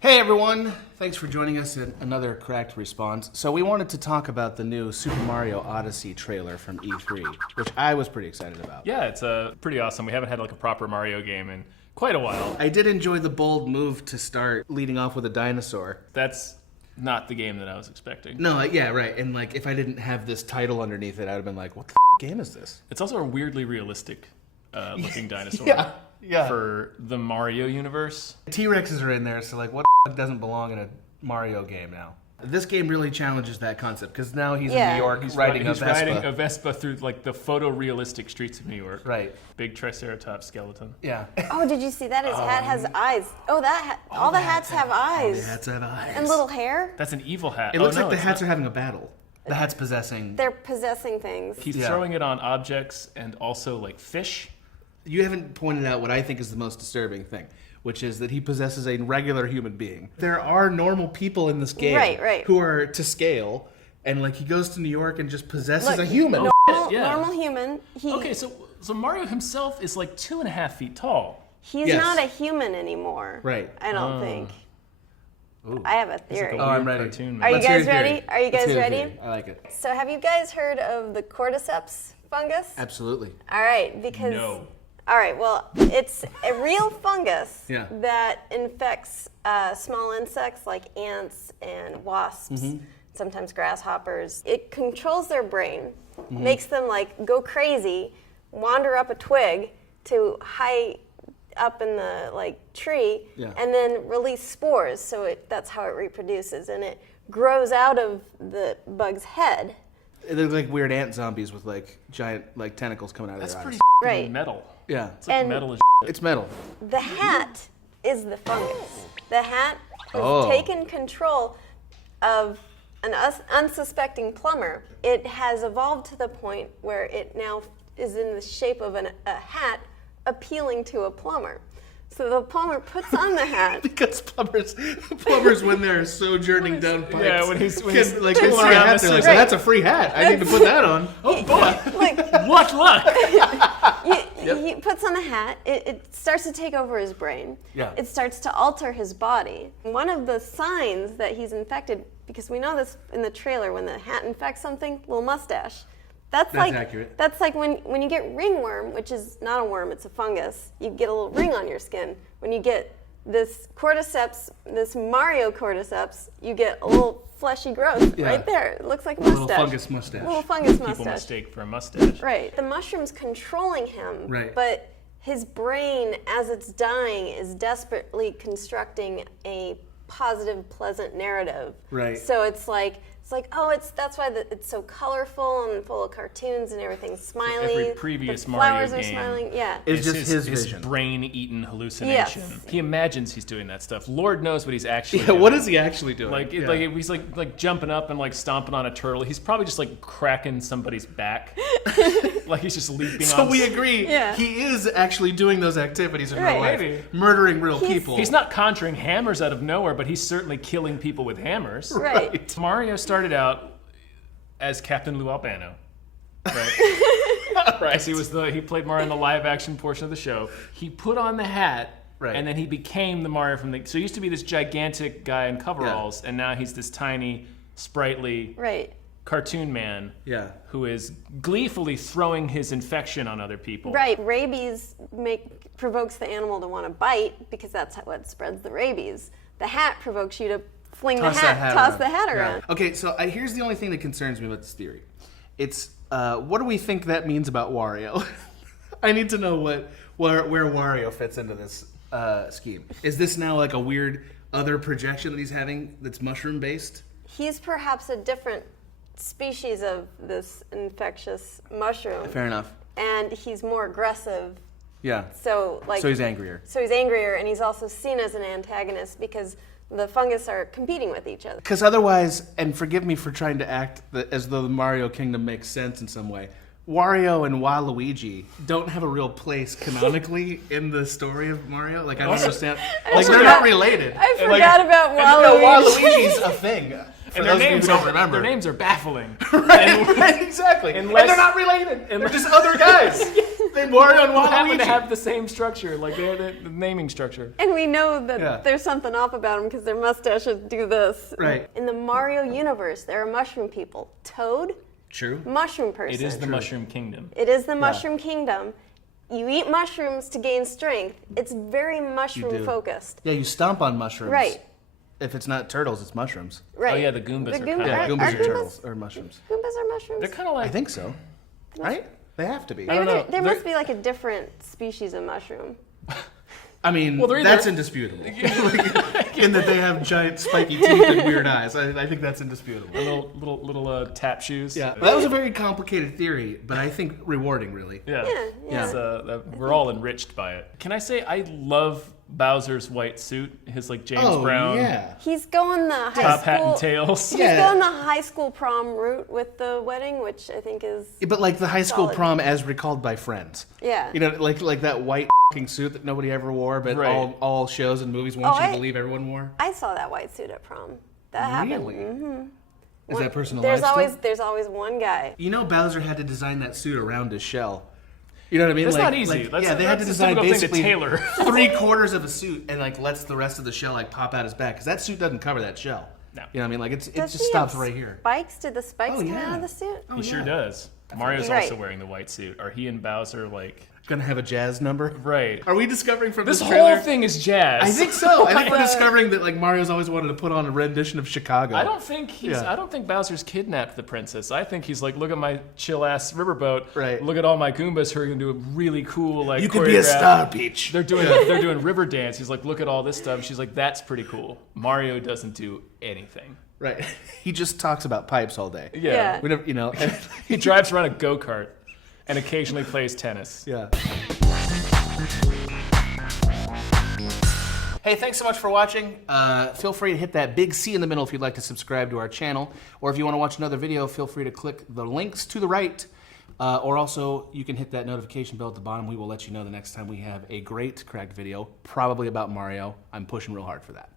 Hey everyone, thanks for joining us in another correct response. So we wanted to talk about the new Super Mario Odyssey trailer from E3, which I was pretty excited about. Yeah, it's pretty awesome. We haven't had like a proper Mario game in quite a while. I did enjoy the bold move to start leading off with a dinosaur. That's not the game that I was expecting. No, yeah, right. And like, if I didn't have this title underneath it, I'd have been like, what the game is this? It's also a weirdly realistic looking dinosaur Yeah. for the Mario universe. T-Rexes are in there, so like, what the doesn't belong in a Mario game now? This game really challenges that concept, because now he's in New York riding a Vespa. Riding a Vespa through like the photorealistic streets of New York. Right. Big Triceratops skeleton. Yeah. Oh, did you see that? His hat has eyes. Oh, all the hats have eyes. All the hats have eyes. And little hair. That's an evil hat. It looks like the hats are having a battle. The hat's possessing. They're possessing things. He's throwing it on objects and also like fish. You haven't pointed out what I think is the most disturbing thing, which is that he possesses a regular human being. There are normal people in this game Right. who are to scale, and like he goes to New York and just possesses a human. Normal human. Okay, so Mario himself is like 2.5 feet tall. He's not a human anymore. Right. I don't think. I have a theory. I'm ready. Are you guys ready? Are you guys ready? I like it. So have you guys heard of the Cordyceps fungus? Absolutely. All right, because... No. All right, well, it's a real fungus that infects small insects like ants and wasps, sometimes grasshoppers. It controls their brain, makes them like go crazy, wander up a twig to high up in the like tree, and then release spores. So that's how it reproduces, and it grows out of the bug's head. They look like weird ant zombies with like giant like tentacles coming out of their eyes. Pretty Right. metal. Yeah. It's like And- metal as It's metal. The hat is the fungus. The hat has taken control of an unsuspecting plumber. It has evolved to the point where it now is in the shape of a hat appealing to a plumber. So the plumber puts on the hat. Because plumbers when they're sojourning down pipes. Yeah, when he's like they see a pulling hat, around they're like, the well, that's a free hat. I need to put that on. Oh boy! Like, What luck! he puts on the hat, it starts to take over his brain. Yeah. It starts to alter his body. One of the signs that he's infected, because we know this in the trailer, when the hat infects something, little mustache. That's like accurate. That's like when you get ringworm, which is not a worm, it's a fungus. You get a little ring on your skin. When you get this cordyceps, this Mario cordyceps, you get a little fleshy growth right there. It looks like a mustache. Little fungus mustache. Little fungus People mustache. mistake for a mustache. Right. The mushroom's controlling him, Right. but his brain, as it's dying, is desperately constructing a positive, pleasant narrative. Right. So it's like, that's why it's so colorful and full of cartoons and everything's smiling. Every previous the Mario flowers are game smiling. Yeah. It's just his his vision. brain-eaten hallucination. Yes. He imagines he's doing that stuff. Lord knows what he's actually Yeah, doing. what is he actually doing? Like he's like jumping up and like stomping on a turtle. He's probably just like cracking somebody's back. Like he's just leaping So on. we agree, Yeah. he is actually doing those activities in real Right. life. Maybe. Murdering real people. He's not conjuring hammers out of nowhere, but he's certainly killing people with hammers. Right. Mario started out as Captain Lou Albano. Right. Right. He played Mario in the live action portion of the show. He put on the hat, and then he became the Mario from the. So he used to be this gigantic guy in coveralls, and now he's this tiny, sprightly cartoon man. Yeah. Who is gleefully throwing his infection on other people. Right. Rabies provokes the animal to want to bite because that's what spreads the rabies. The hat provokes you to fling Toss the hat, toss the hat around. Yeah. Okay, so here's the only thing that concerns me about this theory. It's what do we think that means about Wario? I need to know where Wario fits into this scheme. Is this now like a weird other projection that he's having that's mushroom based? He's perhaps a different species of this infectious mushroom. Fair enough. And he's more aggressive. Yeah. So he's angrier. So he's angrier, and he's also seen as an antagonist because the fungus are competing with each other. Because otherwise, and forgive me for trying to act as though the Mario Kingdom makes sense in some way, Wario and Waluigi don't have a real place canonically in the story of Mario. Like, I don't understand. Like, they're not related. I forgot about Waluigi. Waluigi's a thing. And their names are baffling. Right, exactly. And they're not related. They're just other guys. Wario and happen to Waluigi. have the same structure, like the naming structure. And we know that there's something off about them because their mustaches do this. Right. In the Mario universe, there are mushroom people. Toad, True. mushroom person. It is the Mushroom Kingdom. It is the Mushroom Kingdom. You eat mushrooms to gain strength. It's very mushroom focused. Yeah, you stomp on mushrooms. Right. If it's not turtles, it's mushrooms. Right. Oh yeah, the Goombas are kind of Yeah, like... Goombas are turtles or mushrooms. Goombas are mushrooms? They're kind of like... I think so. Right? They have to be. Maybe don't know. there must be like a different species of mushroom. I mean, Well, that's indisputable. In that they have giant spiky teeth and weird eyes. I think that's indisputable. Little tap shoes. Yeah, that was a very complicated theory, but I think rewarding, really. Yeah. Yeah. We're all enriched by it. Can I say I love Bowser's white suit? His like James Brown yeah. He's going the high top school. hat and tails. He's going the high school prom route with the wedding, which I think is. But like the high school solid. prom as recalled by friends. Yeah. You know, like that white suit that nobody ever wore, but Right. all shows and movies want you to I- believe everyone wore. I saw that white suit at prom. That happened. Really? Mm-hmm. Is that person alive There's always one guy. You know, Bowser had to design that suit around his shell. You know what I mean? That's like, not easy. Like, That's- yeah, they had to that's a design difficult thing to basically tailor. 3/4 of a suit and like lets the rest of the shell like pop out his back because that suit doesn't cover that shell. No. You know what I mean? Like it Does just he stops have right here. Spikes? Did the spikes Oh, come yeah. out of the suit? He sure does. Mario's Right. also wearing the white suit. Are he and Bowser like... Gonna have a jazz number. Right. Are we discovering from This this whole trailer? thing is jazz. I think so. I think we're discovering that like Mario's always wanted to put on a rendition of Chicago. I don't think Yeah. I don't think Bowser's kidnapped the princess. I think he's like, look at my chill ass riverboat. Right. Look at all my Goombas who are gonna do a really cool like. You could be a choreographed- star, Peach. They're doing river dance. He's like, look at all this stuff. She's like, that's pretty cool. Mario doesn't do anything. Right. He just talks about pipes all day. Yeah. We never, you know. He drives around a go-kart and occasionally plays tennis. Yeah. Hey, thanks so much for watching. Feel free to hit that big C in the middle if you'd like to subscribe to our channel. Or if you want to watch another video, feel free to click the links to the right. Or also, you can hit that notification bell at the bottom. We will let you know the next time we have a great cracked video, probably about Mario. I'm pushing real hard for that.